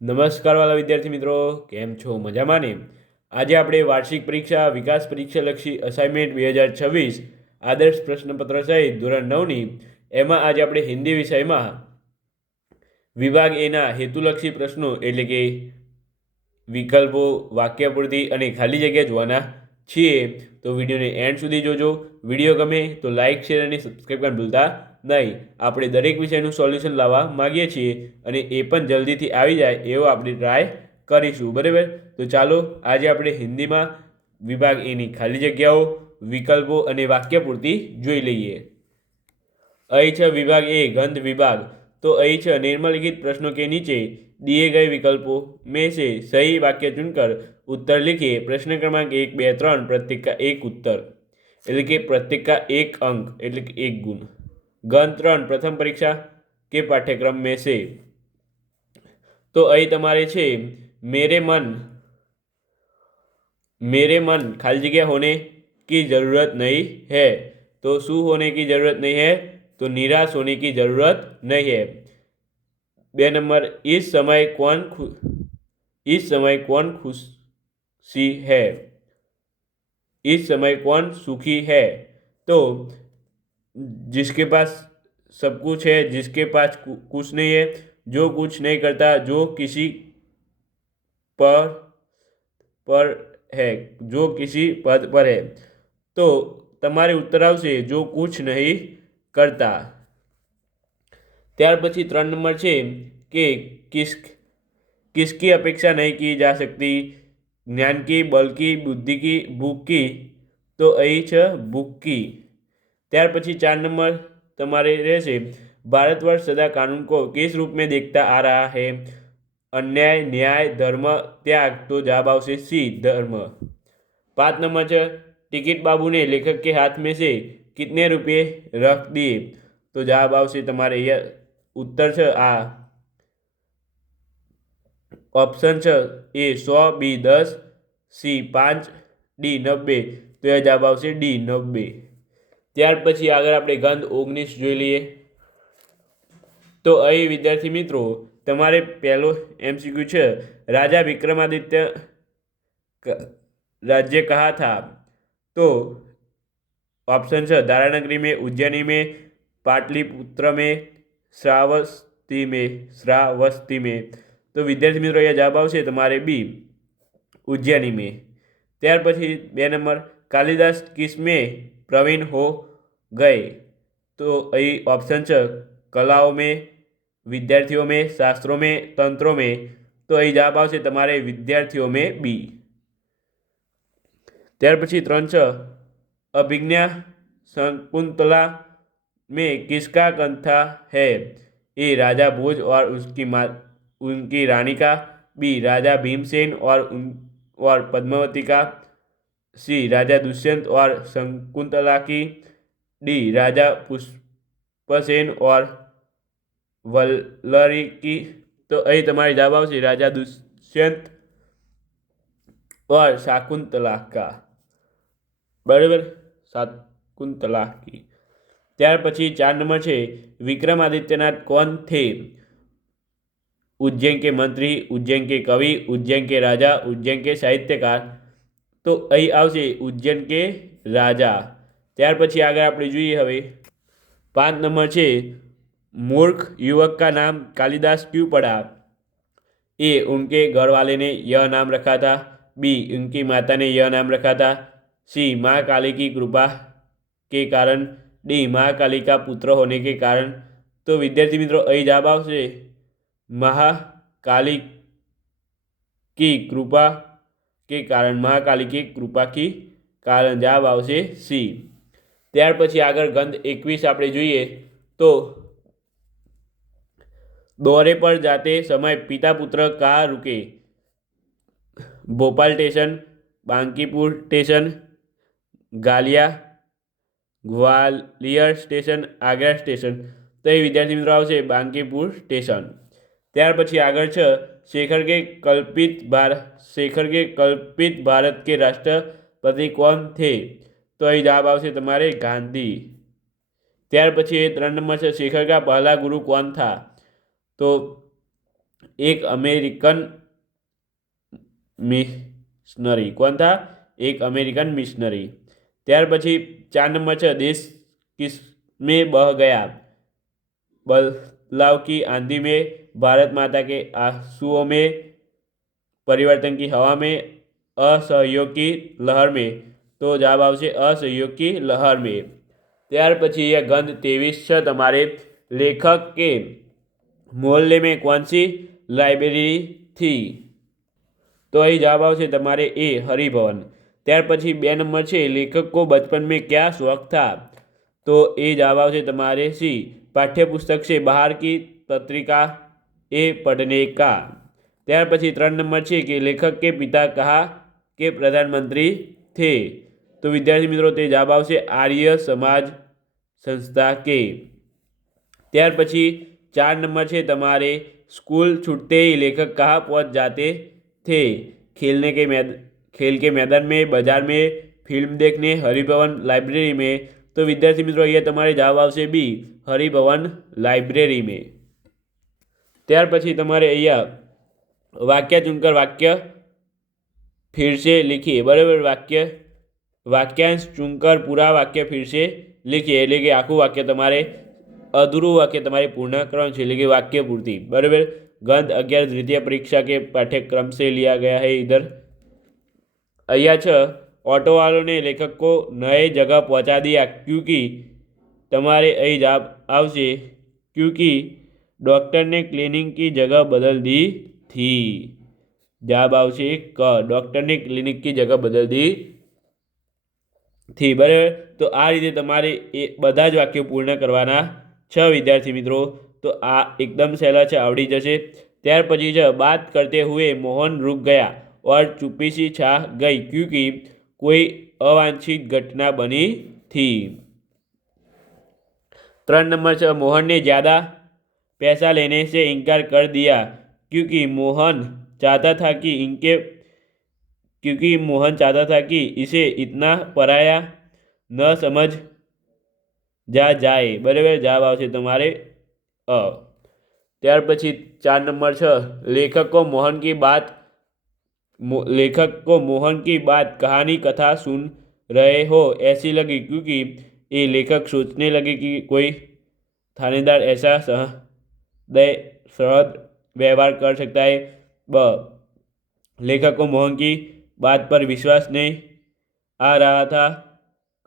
નમસ્કાર વાલા વિદ્યાર્થી મિત્રો, કેમ છો? મજામાં ને? આજે આપણે વાર્ષિક પરીક્ષા વિકાસ પરીક્ષાલક્ષી અસાઇનમેન્ટ 2026 આદર્શ પ્રશ્નપત્ર સહિત ધોરણ 9ની એમાં આજે આપણે હિન્દી વિષયમાં વિભાગ એના હેતુલક્ષી પ્રશ્નો એટલે કે વિકલ્પો, વાક્યપૂર્તિ અને ખાલી જગ્યા જોવાના છીએ. તો વિડીયોને એન્ડ સુધી જોજો. વિડીયો ગમે તો લાઇક, શેર અને સબસ્ક્રાઈબ કરવાનું ભૂલતા નહીં. આપણે દરેક વિષયનું સોલ્યુશન લાવવા માગીએ છીએ અને એ પણ જલ્દીથી આવી જાય એવો આપણે ટ્રાય કરીશું, બરાબર? તો ચાલો આજે આપણે હિન્દીમાં વિભાગ એની ખાલી જગ્યાઓ, વિકલ્પો અને વાક્યપૂર્તિ જોઈ લઈએ. અહીં છે વિભાગ એ, गंध विभाग. तो અહીં છે निम्नलिखित प्रश्नों के नीचे दिए गए विकल्पों में से सही वाक्य चुनकर उत्तर लिखिए. प्रश्न क्रमांक 1, 2, 3 प्रत्येक का एक उत्तर એટલે કે प्रत्येक का एक अंक એટલે કે एक गुण. गंध 3 प्रथम परीक्षा के पाठ्यक्रम में से. તો અહીં તમારે છે मेरे मन खाली जगह होने की ज़रूरत नहीं है. तो शू होने की ज़रूरत नहीं है? तो निराश होने की ज़रूरत नहीं है. 2 नंबर, इस समय कौन खुशी है? इस समय कौन सुखी है? तो जिसके पास सब कुछ है, जिसके पास कुछ नहीं है, जो कुछ नहीं करता, जो किसी पर है, जो किसी पद पर है. तो તમારે ઉત્તર આવશે જો કુછ નહીં કરતા. ત્યાર પછી 3 નંબર છે કે किसकी अपेक्षा नहीं की जा सकती? ज्ञान की, बल की, बुद्धि की, भूख की. तो અહીં છે भूख की. ત્યાર પછી 4 नंबर તમારે રહેશે भारतवर्ष सदा कानून को किस रूप में देखता आ रहा है? अन्याय, न्याय, धर्म, त्याग. तो जवाब आवશે सी, धर्म. 5 नंबर છે टिकट बाबू ने लेखक के हाथ में से कितने रुपये रख दिए? तो जवाब आवશે તમારે उत्तर છે આ ऑप्शन છે ए 100, बी 10, सी 5, डी 90. તો એ જવાબ આવશે ડી 90. ત્યાર પછી આગળ આપણે ગંધ 19 જોઈ લઈએ. તો અહીં વિદ્યાર્થી મિત્રો તમારે પહેલો MCQ છે राजा विक्रमादित्य राज्य कहा था? तो ऑप्शन છે दारानगरी में, उज्जैनी में, पाटलिपुत्र में, श्रावस्ती में. तो विद्यार्थी मित्रों यह जवाब आवશે તમારે बी, उज्जैनी में. ત્યાર પછી 2 नंबर कालिदास किस में प्रवीण हो गए? तो અહીં ऑप्शन છે कलाओं में, विद्यार्थियों में, शास्त्रों में, तंत्रों में. तो અહીં જવાબ આવશે તમારે विद्यार्थियों में बी. ત્યાર પછી 3 છે अभिज्ञा शकुंतला में किसका कंथा है? ए राजा भोज और उनकी रानी का, बी राजा भीमसेन और पद्मावती का, सी राजा दुष्यंत और शकुंतला की, डी राजा पुष्पसेन और वल्लरी की. तो અહીં તમારે જવાબ આવશે राजा दुष्यंत और शाकुंतला का, बराबर, शाकुंतला की. ત્યાર પછી 4 नंबर છે विक्रमादित्यनाथ कौन थे? उज्जैन के मंत्री, उज्जैन के कवि, उज्जैन के राजा, उज्जैन के साहित्यकार. तो અહીં આવશે उज्जैन के राजा. ત્યાર પછી આગળ આપણે જોઈએ હવે 5 नंबर છે मूर्ख युवक का नाम कालिदास क्यों पड़ा? ए उनके घर वाले ने यह नाम रखा था, बी उनकी माता ने यह नाम रखा था, सी माँ काली की कृपा के कारण, डी माँ काली का पुत्र होने के कारण. तो विद्यार्थी मित्रों અહીં જવાબ આવશે महाकाली की कृपा के कारण, महाकाली की कृपा की कारण. જવાબ આવશે सी. ત્યાર પછી આગળ ગંધ 21 આપણે જોઈએ. તો दौरे पर जाते समय पिता पुत्र कहाँ रुके? Bhopal station, Bankipur station, Gwalior station, Agra station. तो ये विद्यार्थी मित्रों आवશે बांकीपुर स्टेशन. ત્યાર પછી આગળ છે शेखर के कल्पित भारत के राष्ट्रपति कौन थे? तो અહીં જવાબ આવશે તમારે ગાંધી. ત્યાર પછી 3 नंबर છે शेखर का पहला गुरु कौन था? तो एक अमेरिकन मिशनरी। कौन था? एक अमेरिकन मिशनरी। ત્યાર પછી 4 નંબર છે દેશ किस में बह गया, बदलाव की आंधी में, भारत माता के आंसुओं में, परिवर्तन की हवा में, असहयोग की लहर में। तो जवाब आवશે असहयोग की लहर में। ત્યાર પછી यह गंध 23 છે તમારે लेखक के मोहल्ले में कौन सी लाइब्रेरी थी? तो અહીં જવાબ આવશે તમારે ए हरिभवन। ત્યાર પછી 2 નંબર છે लेखक को बचपन में क्या शौक था? तो ये जवाब आवશે તમારે सी पाठ्य पुस्तक से बाहर की पत्रिका ए पढ़ने का। ત્યાર પછી 3 નંબર છે कि लेखक के पिता कहा के प्रधानमंत्री थे? तो विद्यार्थी मित्रों ते जवाब आवશે आर्य समाज संस्था के। ત્યાર પછી 4 नंबर છે તમારે स्कूल छूटते ही लेखक कहाँ पहुँच जाते थे? खेल के मैदान में, बाजार में, फिल्म देखने, हरिभवन लाइब्रेरी में। तो विद्यार्थी मित्रों ये તમારે જવાब આવશે बी हरिभवन लाइब्रेरी में। ત્યાર પછી તમારે અહીંયા वाक्य चुनकर वाक्य फिर से लिखिए। बराबर, वाक्यांश चुनकर पूरा वाक्य फिर से लिखिए। એટલે કે આખું વાક્ય તમારે अधूरू वाक्य તમારે पूर्ण करવાનું છે, એટલે કે वाक्य पूर्ति। बराबर, गंध 11 द्वितीय परीक्षा के पाठ्यक्रम से लिया गया है। इधर અહીંયા છે ऑटो वालों ने लेखक को नए जगह पहुंचा दिया क्योंकि તમારે અહીં जवाब આવશે क्योंकि डॉक्टर ने क्लिनिक की जगह बदल दी थी। जवाब આવશે क डॉक्टर ने क्लिनिक की जगह बदल दी थी। बराबर, तो आ रीते તમારે એ બધા જ વાક્યો પૂર્ણ કરવાના છે વિદ્યાર્થી મિત્રો। તો આ એકદમ સહેલા છે, આવડી જશે। ત્યાર પછી છે बात करते हुए मोहन रुक गया और चुप्पी सी छा गई क्योंकि कोई अवांछित घटना बनी थी। 3 नंबर છે मोहन ने ज़्यादा पैसा लेने से इनकार कर दिया क्योंकि मोहन चाहता था कि इसे इतना पराया न समझ जाए। बराबर, जवाब आवશે તમારે अ। ત્યાર પછી 4 नंबर છે लेखक को मोहन की बात कहानी कथा सुन रहे हो ऐसी लगी क्योंकि ये लेखक सोचने लगे कि कोई थानेदार ऐसा सहज व्यवहार कर सकता है। ब लेखक को मोहन की बात पर विश्वास नहीं आ रहा था।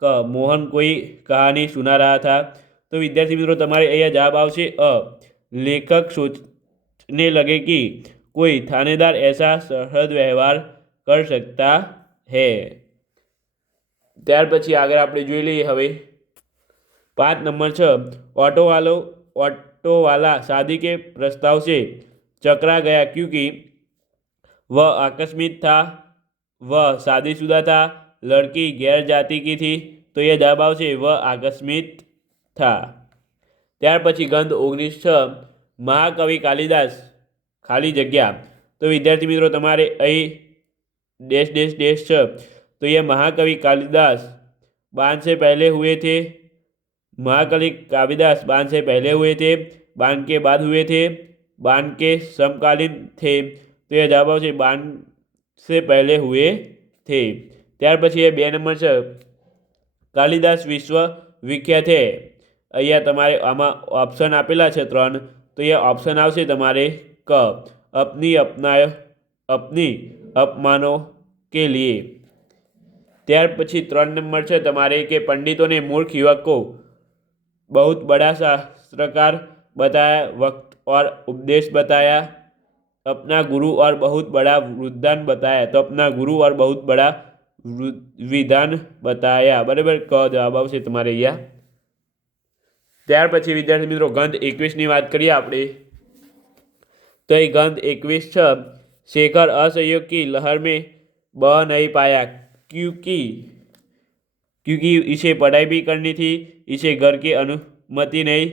क मोहन कोई कहानी सुना रहा था। तो विद्यार्थी मित्रों તમારે અહીંયા जवाब આવશે अ लेखक सोचने लगे कि कोई थानेदार ऐसा सहज व्यवहार कर सकता है। ત્યાર પછી આગળ આપણે જોઈ લઈએ હવે 5 नंबर છે ऑटो वाला शादी के प्रस्ताव से चकरा गया क्योंकि वह आकस्मिक था, वह शादीशुदा था, लड़की गैर जाति की थी। तो यह जवाब आवશે वह आकस्मिक था। ત્યાર પછી ગંધ 19 છે महाकवि कालिदास खाली जग्या। तो विद्यार्थी मित्रों તમારે અહીં डैश डैश डैश છે। तो ये महाकवि कालिदास बाण से पहले हुए थे, महाकवि कालिदास बाण से पहले हुए थे, बाण के बाद हुए थे, बाण के समकालीन थे। तो यह जवाब આવશે बाण से पहले हुए थे। ત્યાર પછી ये 2 नंबर છે कालिदास विश्व विख्यात है। અહીંયા તમારે આમાં ઓપ્શન આપેલા છે 3, तो ये ऑप्शन આવશે તમારે क अपनी अपमानों के लिए। ત્યાર પછી 3 नंबर છે તમારે कि पंडितों ने मूर्ख युवक को बहुत बड़ा शास्त्रकार बताया, वक्त और उपदेश बताया, अपना गुरु और बहुत बड़ा विद्वान बताया। तो अपना गुरु और बहुत बड़ा विधान बताया। बराबर, क जवाब આવશે તમારે અહીંયા। ત્યાર પછી વિદ્યાર્થી મિત્રો ગંધ 21 ની વાત કરીએ આપણે। तो ये गंध 21 છે शेखर असहयोग की लहर में बह नहीं पाया क्योंकि इसे पढ़ाई भी करनी थी, इसे घर की अनुमति नहीं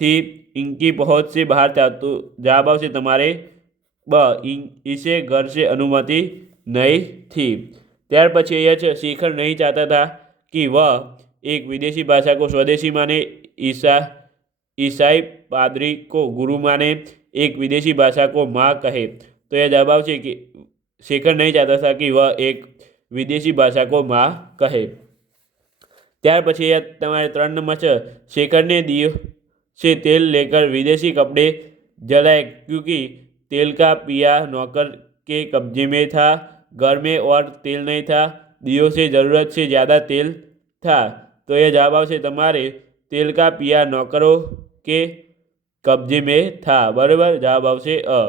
थी, इनकी पहुँच से बाहर था। तो जवाब આવશે તમારે ब इसे घर से अनुमति नहीं थी। ત્યાર પછી यह છે शेखर नहीं चाहता था कि वह एक विदेशी भाषा को स्वदेशी माने, ईसाई पादरी को गुरु माने, एक विदेशी भाषा को माँ कहे? तो यह जवाब આવશે कि शेखर नहीं चाहता था कि वह एक विदेशी भाषा को माँ कहे। ત્યાર પછી તમારે 3 નંબર છે, शेखर ने दियो से तेल लेकर विदेशी कपड़े जलाए क्योंकि तेल का पिया नौकर के कब्जे में था, घर में और तेल नहीं था, दियो से ज़रूरत से ज़्यादा तेल था। तो यह जवाब આવશે તમારે तेल का पिया नौकरों के कब्जे में था। बराबर, जवाब આવશે अ।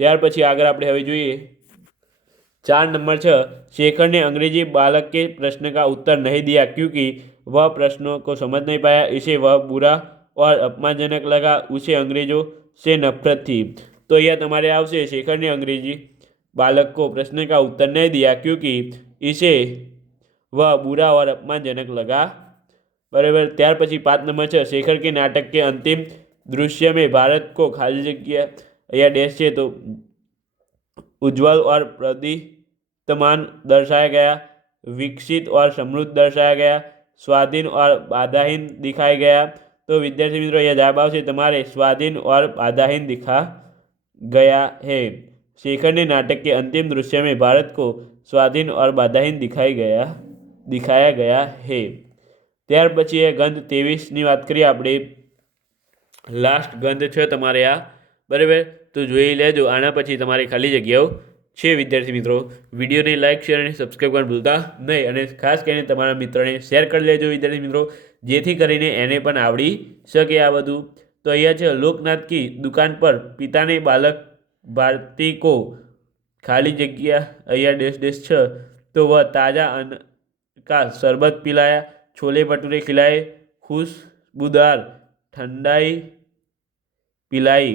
ત્યાર પછી આગળ આપણે હવે જોઈએ 4 नंबर 6, शेखर ने अंग्रेजी बालक के प्रश्न का उत्तर नहीं दिया क्योंकि वह प्रश्नों को समझ नहीं पाया, इसे वह बुरा और अपमानजनक लगा, उसे अंग्रेजों से नफरत थी। तो यह તમારે આવશે शेखर ने अंग्रेजी बालक को प्रश्न का उत्तर नहीं दिया क्योंकि इसे वह बुरा और अपमानजनक लगा। बराबर। ત્યાર પછી 5 नंबर 6, शेखर के नाटक के अंतिम दृश्य में भारत को खाली जगह या डैश है तो उज्ज्वल और प्रदीप्तमान दर्शाया गया, विकसित और समृद्ध दर्शाया गया, स्वाधीन और बाधाहीन दिखाया गया। तो विद्यार्थी मित्रों यह जवाब આવશે તમારે स्वाधीन और बाधाहीन दिखा गया है। शेखर ने नाटक के अंतिम दृश्य में भारत को स्वाधीन और बाधाहीन दिखाया गया है। ત્યાર પછી એ ગંધ 23ની વાત કરીએ આપણે। લાસ્ટ ગંધ છે તમારે આ, બરાબર, તો જોઈ લેજો। આના પછી તમારે ખાલી જગ્યાઓ છે વિદ્યાર્થી મિત્રો। વિડીયોને લાઇક શેર અને સબસ્ક્રાઈબ કરવાનું ભૂલતા નહીં અને ખાસ કરીને તમારા મિત્રોને શેર કરી લેજો વિદ્યાર્થી મિત્રો, જેથી કરીને એને પણ આવડી શકે આ બધું। તો અહીંયા છે, લોકનાથ की दुकान पर पिता ने बालक भारती को खाली जगह અહીંયા ડેશ ડેશ છે तो वह ताज़ा अन्न का शरबत पिलाया, छोले भटूरे खिलाए, खुशबूदार ठंडाई पिलाई।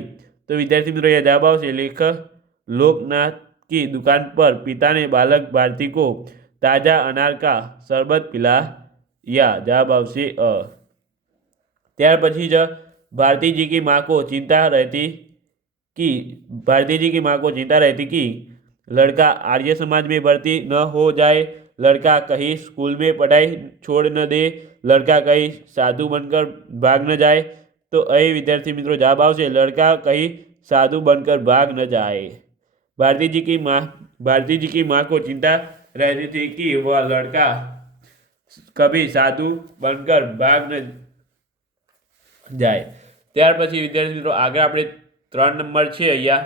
तो विद्यार्थी मित्रों यह जवाब આવશે लेखक लोकनाथ की दुकान पर पिता ने बालक भारती को ताज़ा अनार का शरबत पिलाया। जवाब આવશે अ। ત્યાર પછી જ भारती जी की माँ को चिंता रहती कि लड़का आर्य समाज में भर्ती न हो जाए, लड़का कहीं स्कूल में पढ़ाई छोड़ न दे, लड़का कहीं साधु बनकर भाग न जाए। तो અહીં विद्यार्थी मित्रों जवाब આવશે लड़का कहीं साधु बनकर भाग न जाए। भारती जी की माँ को चिंता रहती थी कि वह लड़का कभी साधु बनकर भाग न जाए। ત્યાર પછી વિદ્યાર્થી મિત્રો આગળ આપણે 3 નંબર છે અહીંયા,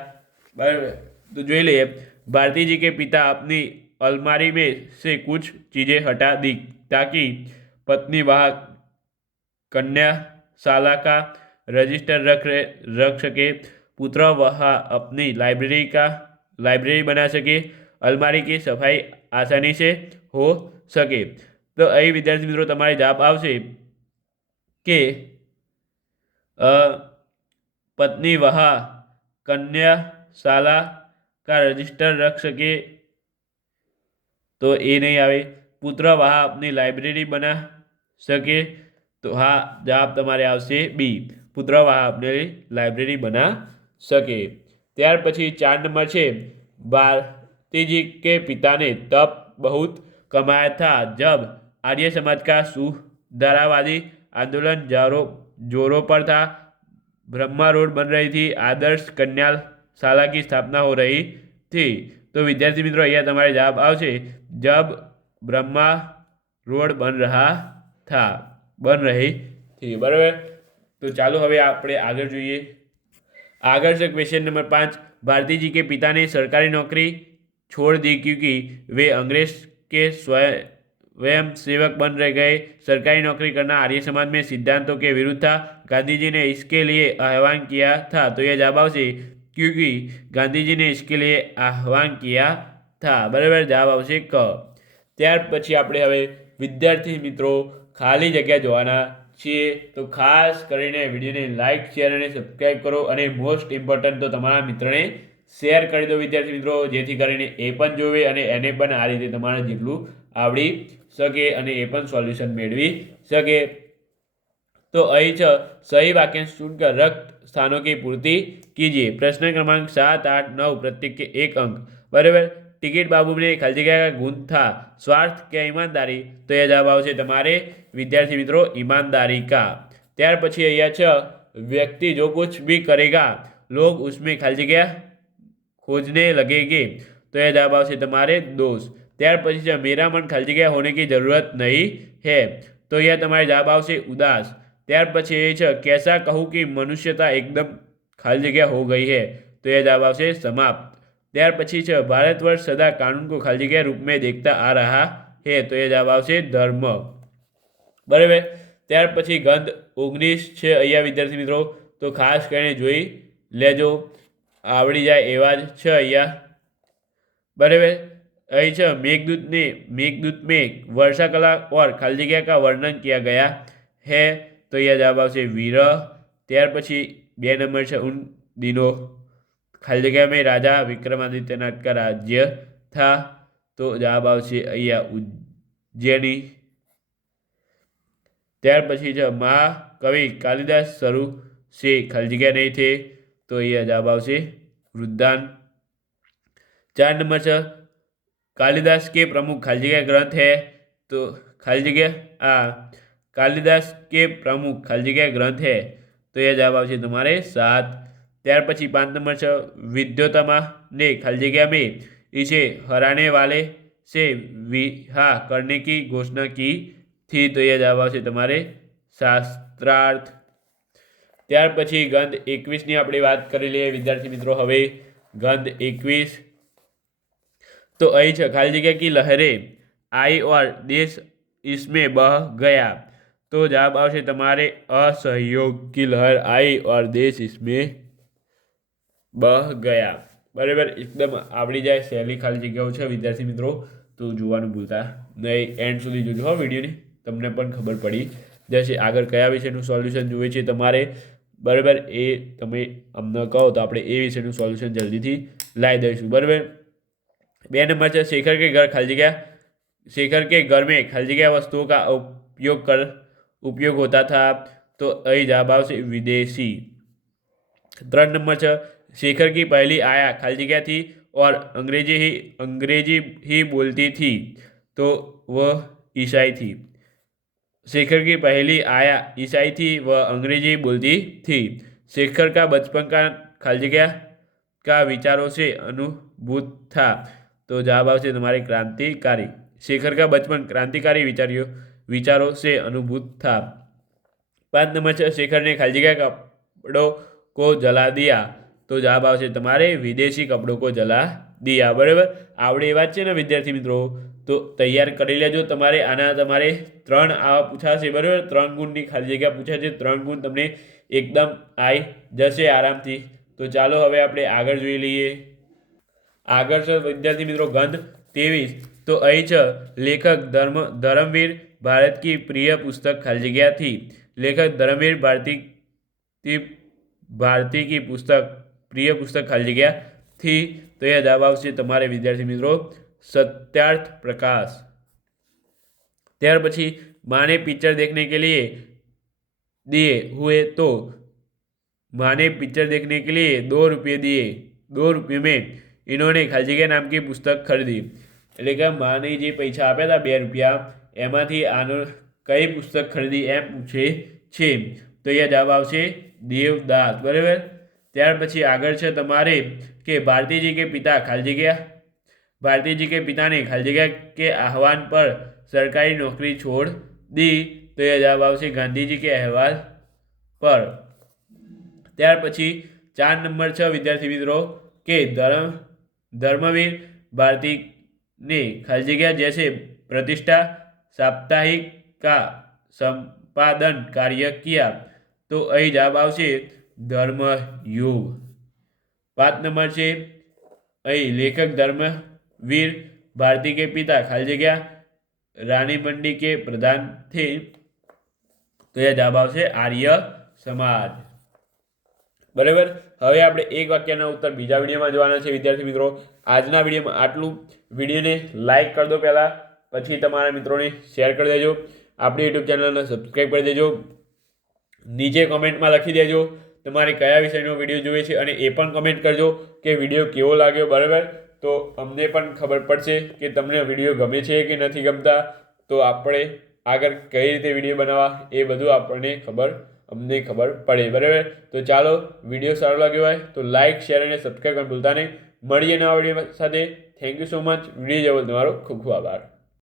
બરાબર, તો જોઈ લઈએ। भारती जी के पिता अपनी अलमारी में से कुछ चीज़ें हटा दी ताकि पत्नी वहाँ कन्याशाला का रजिस्टर रख सके, पुत्र वहाँ अपनी लाइब्रेरी बना सके, अलमारी की सफाई आसानी से हो सके। तो અહીં વિદ્યાર્થી મિત્રો તમારે જવાબ આવશે કે पत्नी वहाँ कन्याशाला का रजिस्टर रख सके, तो ये नहीं आवे। पुत्र वहाँ अपनी लाइब्रेरी बना सके, तो हाँ जवाब તમારે આવશે बी, पुत्र वहाँ अपनी लाइब्रेरी बना सके। ત્યાર પછી 4 नंबर છે, भारती जी के पिता ने तब बहुत कमाया था जब आर्य समाज का सुधारावादी आंदोलन जोरों पर था, ब्रह्मा रोड बन रही थी, आदर्श कन्याशाला की स्थापना हो रही थी। तो विद्यार्थी मित्रों અહીંયા તમારે जवाब આવશે जब ब्रह्मा रोड बन रही थी। बराबर। तो चालो હવે આપણે આગળ જોઈએ। આગળ છે क्वेश्चन नंबर 5, भारती जी के पिता ने सरकारी नौकरी छोड़ दी क्योंकि वे अंग्रेज के स्वयं सेवक बन रह गए। सरकारी नौकरी करना आर्य समाज में सिद्धांतों के विरुद्ध था, गांधी जी ने इसके लिए आह्वान किया था। तो यह जवाब આવશે क्योंकि गांधी जी ने इसके लिए आह्वान किया था। बराबर, जवाब આવશે क। ત્યાર પછી આપણે હવે વિદ્યાર્થી મિત્રો ખાલી જગ્યા જોવાના છીએ। તો ખાસ કરીને વિડીયોને લાઇક શેર અને સબસ્ક્રાઈબ કરો અને મોસ્ટ ઇમ્પોર્ટન્ટ તો તમારા મિત્રને શેર કરી દો વિદ્યાર્થી મિત્રો, જેથી કરીને એ પણ જોવે અને એને પણ આ રીતે તમારે જેટલું આવડી શકે અને એ પણ સોલ્યુશન મેળવી શકે। तो અહીં છે सही वाक्यांश चुनकर रक्त स्थानों की पूर्ति कीजिए। प्रश्न क्रमांक 7, 8, 9 प्रत्येक के 1 अंक। बराबर। टिकट बाबू में खाली जगह का गुण था स्वार्थ क्या ईमानदारी? तो यह जवाब આવશે તમારે विद्यार्थी मित्रों ईमानदारी का। ત્યાર પછી અહીંયા છે व्यक्ति जो कुछ भी करेगा लोग उसमें खाली जगह खोजने लगेंगे तो यह जवाब આવશે તમારે दोष। ત્યાર પછી છે मेरा मन खाली जगह होने की जरूरत नहीं है तो यह તમારે જવાબ આવશે उदास। ત્યાર પછી એ છે कैसा कहूँ कि मनुष्यता एकदम खाली जगह हो गई है तो यह जवाब આવશે समाप्त। ત્યાર પછી છે भारतवर्ष सदा कानून को खाली जगह रूप में देखता आ रहा है तो यह जवाब આવશે धर्म। बराबर। ત્યાર પછી ગંધ 19 છે અહીંયા વિદ્યાર્થી મિત્રો, તો ખાસ કરીને જોઈ લેજો, આવડી જાય એવા જ છે અહીંયા। बराबर। અહીં છે मेघदूत में वर्षा कला और खाली जगह का वर्णन किया गया है तो यह जवाब આવશે विरह। ત્યાર પછી 2 नंबर છે उन दिनों खाली जगह में राजा विक्रमादित्यनाथ का राज्य था तो जवाब આવશે અહીંયા उज्जैनी। ત્યાર પછી છે महाकवि कालिदास शुरू से खाली जगह नहीं थे तो यह जवाब આવશે वृद्धान। 4 नंबर છે कालिदास के प्रमुख खाली जगह ग्रंथ है तो खाली जगह कालिदास के प्रमुख खाली जगह ग्रंथ है तो यह जवाब આવશે તમારે 7। ત્યાર પછી 5 नंबर છે विद्योत्तमा ने खाली जगह में इसे हराने वाले से विवाह करने की घोषणा की थी तो यह जवाब આવશે તમારે શાસ્ત્રાર્થ। ત્યાર પછી ગંધ 21 ની આપણે વાત કરી લઈએ વિદ્યાર્થી મિત્રો। હવે ગંધ 21 तो અહીં છે खाली जगह की लहरें आई और देश इसमें बह गया तो जवाब આવશે તમારે असहयोग की लहर आई और देश इसमें बह गया। बराबर। एकदम आवड़ी जाए सहेली खाली जग्याओ છે વિદ્યાર્થી મિત્રો, તો જોવાનું ભૂલતા નહીં, એન્ડ સુધી જોજો હો વિડીયોને, તમને પણ ખબર પડી જશે આગળ કયા વિષયનું સોલ્યુશન જોઈએ છે તમારે। બરાબર। એ તમે અમને કહો તો આપણે એ વિષયનું સોલ્યુશન જલ્દીથી લાવી દઈશું। બરાબર। 2 नंबर છે शेखर के घर में खाली जगह वस्तुओं का उपयोग होता था तो અહીં जवाब આવશે विदेशी। 3 नंबर છે शेखर की पहली आया खाली जगह थी और अंग्रेजी ही बोलती थी तो वह ईसाई थी। शेखर की पहली आया ईसाई थी वह अंग्रेजी बोलती थी। शेखर का बचपन का खाली जगह का विचारों से अनुभूत था तो जवाब આવશે તમારે क्रांतिकारी। शेखर का बचपन क्रांतिकारी विचारों से अनुभूत था। 5 नंबर છે शेखर ने खाली जगह कपड़ों को जला दिया तो जवाब આવશે તમારે विदेशी कपड़ों को जला दिया। बराबर। आवड़े एवा છે ને વિદ્યાર્થી મિત્રો, તો તૈયાર કરી લેજો તમારે। આના તમારે 3 આવા પૂછાશે। બરાબર। 3 ગુણની ખાલી જગ્યા પૂછાશે, 3 ગુણ તમને એકદમ આવી જશે આરામથી। તો ચાલો હવે આપણે આગળ જોઈ લઈએ। આગળ છે વિદ્યાર્થી મિત્રો ગંધ 23 तो અહીં છે लेखक धर्मवीर भारत की प्रिय पुस्तक खाली जगह थी। लेखक धर्मवीर भारती की प्रिय पुस्तक खाली जगह थी तो यह जवाब આવશે તમારે વિદ્યાર્થી મિત્રો सत्यार्थ प्रकाश। ત્યાર પછી माने पिक्चर देखने के लिए दिए हुए तो माने पिक्चर देखने के लिए 2 रुपये दिए, 2 रुपये में इन्होंने खाली जगह नाम की पुस्तक खरीदी। એટલે કે માને જે પૈસા આપ્યા હતા 2 રૂપિયા એમાંથી આનો કઈ પુસ્તક ખરીદી એમ પૂછે છે તો એ જવાબ આવશે દેવદાસ। બરાબર। ત્યાર પછી આગળ છે તમારે કે ભારતીજી के पिता खाली जगह भारती जी के पिता ने खाली जगह के आह्वान पर सरकारी नौकरी छोड़ दी तो यह जवाब આવશે गांधी जी के अहवाल पर। ત્યાર પછી 4 नंबर છે विद्यार्थी मित्रों के धर्मवीर भारती ने खाली जगह जैसे प्रतिष्ठा साप्ताहिक का संपादन कार्य किया तो અહીં જવાબ આવશે धर्मयुग। 5 नंबर છે અહીં लेखक धर्मवीर भारती के पिता खाली जगह रानी मंडी के प्रधान थे तो यह जवाब આવશે आर्य समाज। बराबर। હવે આપણે એક વાક્યના ઉત્તર બીજા વિડીયોમાં જોવાના છે વિદ્યાર્થી મિત્રો। આજના વિડીયોમાં આટલું। વિડીયોને લાઇક કરી દો પહેલાં, પછી તમારા મિત્રોને શેર કરી દેજો, આપણી યુટ્યુબ ચેનલને સબસ્ક્રાઈબ કરી દેજો, નીચે કોમેન્ટમાં લખી દેજો તમારે કયા વિષયનો વિડીયો જોઈએ છે અને એ પણ કમેન્ટ કરજો કે વિડીયો કેવો લાગ્યો। બરાબર। તો અમને પણ ખબર પડશે કે તમને વિડીયો ગમે છે કે નથી ગમતા, તો આપણે આગળ કઈ રીતે વિડીયો બનાવવા એ બધું આપણને ખબર અમને ખબર પડે. બરાબર, તો ચાલો, વિડીયો સારો લાગ્યો હોય તો લાઇક, શેર અને સબસ્ક્રાઈબ કરવાનું ભૂલતા નહીં. મળીએ નવા વિડીયો સાથે. Thank you so much. Video જોવા તમારો ખૂબ ખૂબ આભાર.